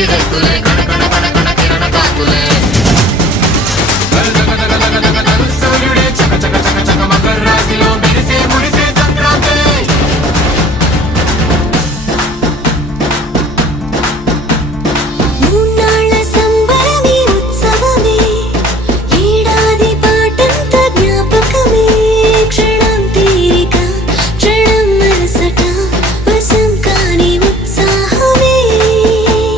గంగిరెద్దులే కణ కణ కణ కణ కిరణ కాకులే సూర్యుడే చక చక చక చక మకర రాశిలో మెరిసే మురిసే సంక్రాంతి మూన్నాళ్ళ సంబరమే ఉత్సవమే ఏడాది పాటంత జ్ఞాపకమే క్షణం తీరిక క్షణం మనసట వశం కాని ఉత్సాహమే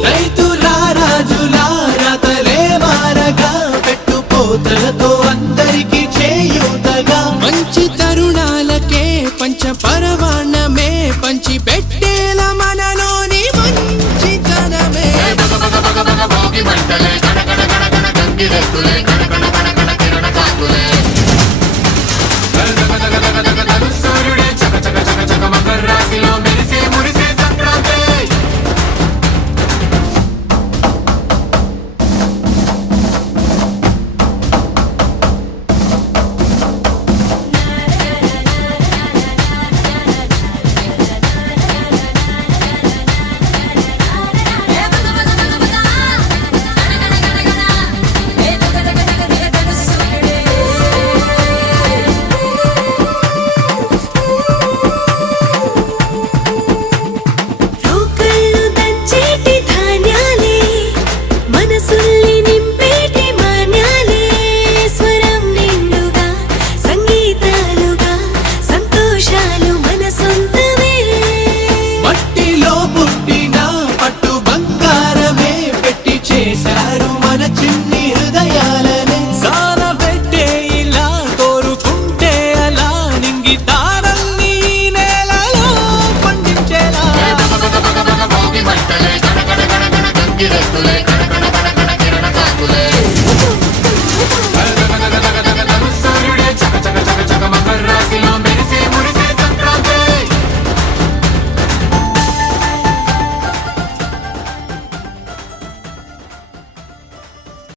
రైతులా రాజులా రాతలే మారగా పెట్టుపోతలతో అందరికీ చేయూతగా మంచి తరుణాలకే పంచ పరవాణమే పంచి పెట్టేల మనలోని మంచితనమే భోగి మంటలే కణ కణ కణ కణ గంగిరెద్దులే